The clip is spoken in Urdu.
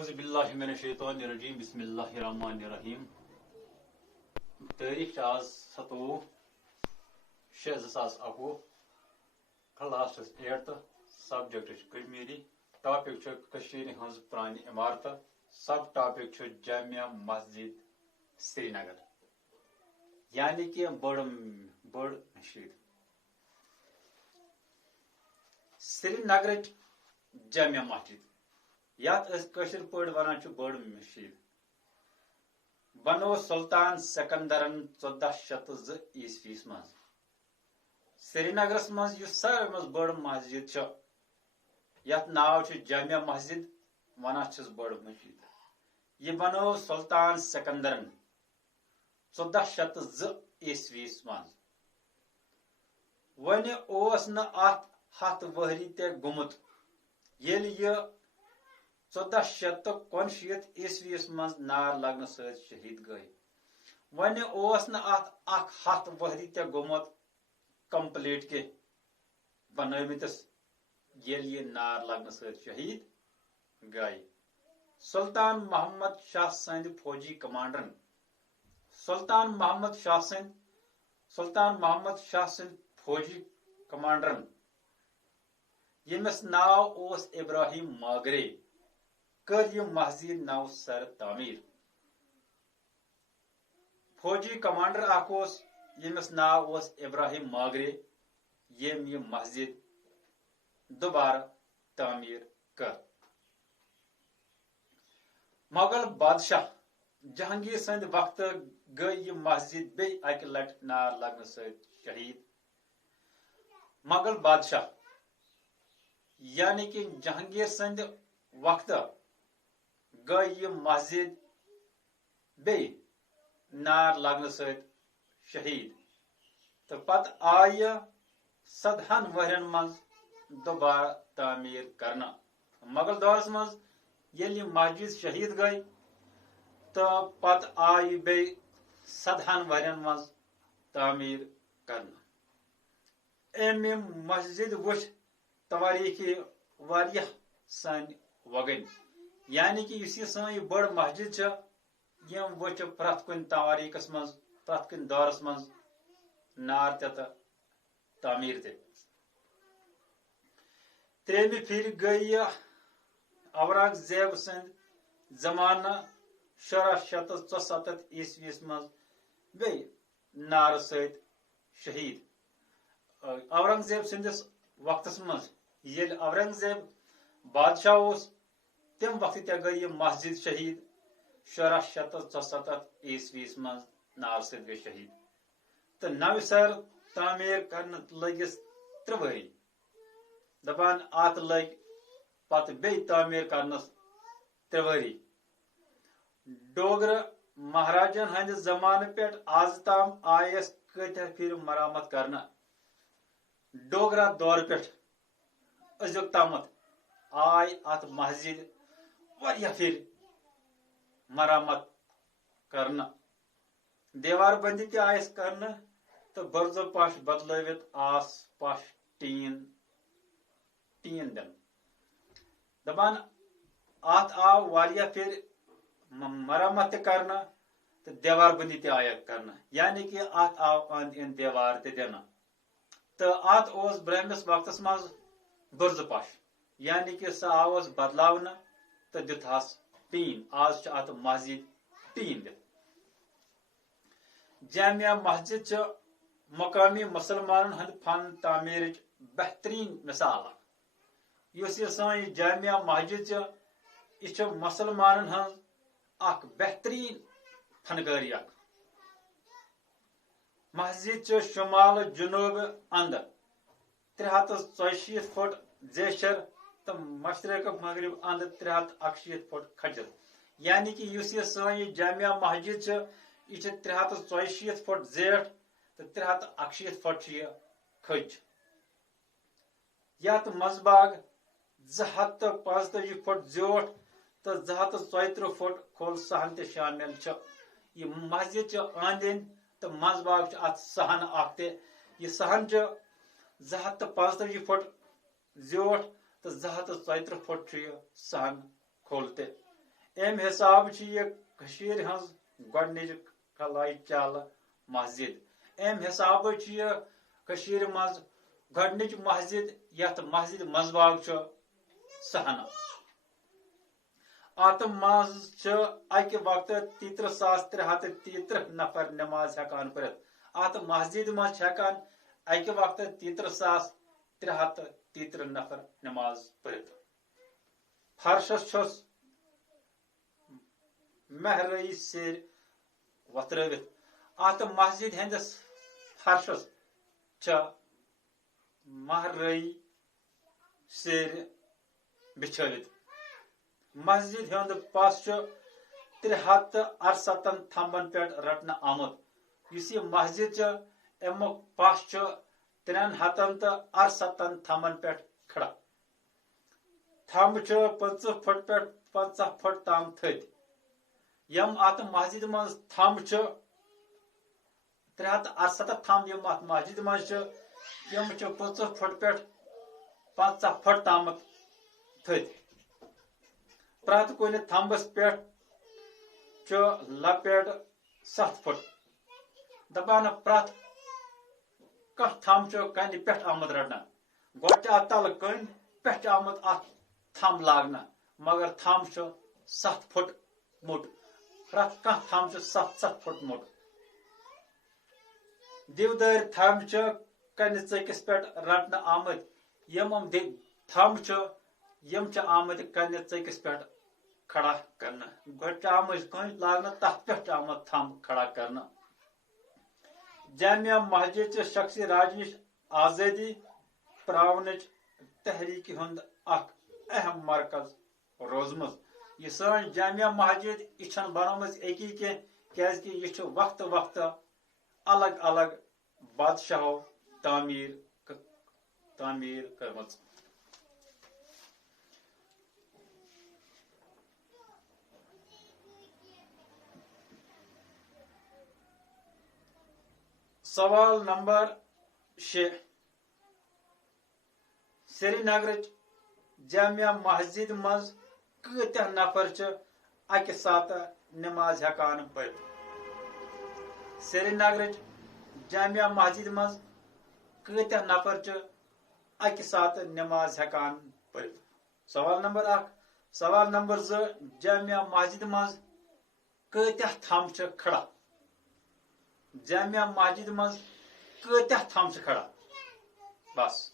اعوذ باللہ من الشیطان الرجیم بسم اللہ الرحمن الرحیم تاریخ آز 27/6/2021 class 8 subject Kashmiri topic his پرانی عمارت سب ٹاپک جامع مسجد سری نگر یعنی کہ بڑ مشید سری نگر جامع مسجد یت کشر پہ ونان بڑ مشید بنو سلطان سکندرن 1402 عیسویس مز سری نگرس مز ساروی مز بڑ مسجد یت ناو جامع مسجد ونان چھس بڑ مسجد یہ بنو سلطان سکندرن 1402 عیسویس مز ون ات 100 ؤری تہ گومت یل یہ 1459 عیسویس مز نار لگنے ست شہید گئی ون ات 100 ؤری تہ گومت کمپلیٹ کے بنمتس یل یہ نار لگنے ست شہید گئی سلطان محمد شاہ سند فوجی کمانڈرن سلطان محمد شاہ سند فوجی کمانڈرن یمس ناو اوس ابراہیم ماگرے کر یہ مسجد نو سر تعمیر فوجی کمانڈر اخ یمس ناو اوس ابراہیم ماگرے یم یہ مسجد دوبارہ تعمیر کر مغل بادشاہ جہانگیر سند وقت گئی یہ مسجد بی اکہ لٹ نار لگنے ست شہید مغل بادشاہ یعنی کہ جہانگیر سند وقت گئی یہ مسجد بی نار لگنے ست شہید تو پت آئی 17 ورین مز دوبارہ تعمیر کرنا مغل دورس مز یل یہ مسجد شہید گئی تو پت آئی بی 17 ورین مز تعمیر کرنا امی مسجد وچ تواریخی واریہ سن وگن یعنی کہ اس سن یہ بڑ مسجد یم وچ پرت کن تواریخس مز پرت کن دورس مز نار تہ تعمیر تہ تریمہ پھر گئی اورنگ زیب سند زمانہ 1674 عیسویس مز بی نار ست شہید اورنگ زیب سندس وقتس مز یل اورنگ زیب بادشاہ اس تم وقت تہ گئی یہ مسجد شہید 1674 عیسویس مز نار ست گئی شہید تو نو سر تعمیر کرنے لگس 3 ؤری دپان ات لگ پتہ بی تعمیر کرنس 3 ؤری ڈوگر مہاراجن ہند زمانہ پہ آز تام آئس کتہ پھر مرامت کرنا ڈوگرا دور پہ ازیک تامت آئی ات مسجد واریاہ پھر مرامت کرنا دیوار بندی تہ آئس کرنا تو برزو پش بدلوت آس پش ٹین دن دپان ات آو واریاہ پھر مرامت تہ کرنا تو دیوار بندی تہ آیا کرنا یعنی کہ ات آو اند ان دیوار تہ دینا تو ات اوس برہمس وقتس مز برز پش یعنی کہ سہ آوس بدلاونا تو دتہس ٹین آز ات مسجد ٹین دت جامع مسجد مقامی مسلمانن ہند فن تعمیر بہترین مثال اس سن جامع مسجد یہ مسلمانن ہند اخ بہترین فنکاری مسجد شمال جنوب اند 364 فٹ زیشر تو مشرق مغرب اند 361 فٹ کھجر یعنی کہ اس سن جامع مسجد یہ 364 فٹ زیٹھ تو 361 فٹ یہ کھج یت مزباگ 245 فٹ زیوٹھ تو 234 فٹ کھول صحن تہ شامل یہ مسجد اند تو مزباگ ات صحن اخ تہ یہ صحن 245 فٹ زیوٹھ تو 234 فٹ یہ صحن کھولتے ام حساب یہ ہز گۄڈنِچ کلائی چال مسجد ام حساب یہ مز گۄڈنِچ مسجد یت مسجد منزباگ سہنا ات مز اکہ وقت 33,333 نفر نماز ہیکان پرت ات مسجد مز ہیکان اکہ وقت 33,333 نفر نماز پرت فرشس چھس مہرئی سیر وترٲوِتھ ات مسجد ہندس فرشس مہرئی سیر بچھٲوِتھ مسجد ہند پس 368 تھمبن پہ رٹنا آمت اس یہ مسجد امیک پس 368 تھمبن پہ کھڑا تھمب 50 فٹ پہ 50 فٹ تام تھد یم ات مسجد مز تھمب 368 تھمب یم ات مسجد مز یم 50 فٹ پہ 50 فٹ تام تھد پرت کن تھمبس پہ لپیٹ 7 فٹ دپان پرت کھانا تھم کن پہ آمت رٹنا گوڑ ات تل کن پہ آمت ات تھم لاگنا مگر تھم 7 فٹ موٹ پرت کھانا تھم 7 فٹ موٹ دیودار تھم کن ژکس پہ رٹنا آمت یم تھم یم آمت کن ژکس پہ کھڑا کرنا گوڑ آمت کن لاگنا تر پہ آمت تھم کھڑا کرنا جامعہ مسجد شخصی راج نش آزادی پراونچ تحریک ہند اخ اہم مرکز روزمز یہ سن جامعہ مسجد یہ بنوم اکی کی یہ وقت وقت الگ الگ بادشاہو تعمیر کرمت سوال نمبر 6 سری نگر جامعہ مسجد مز کتہ نفر اکہ سات نماز ہیکان پرت سری نگر جامعہ مسجد مز کتہ نفر اکہ سات نماز ہیکان پرت سوال نمبر 1 سوال نمبر 2 جامعہ مسجد مز کتہ تھم کھڑا جامعہ مسجد مز کتہ تھم کھڑا بس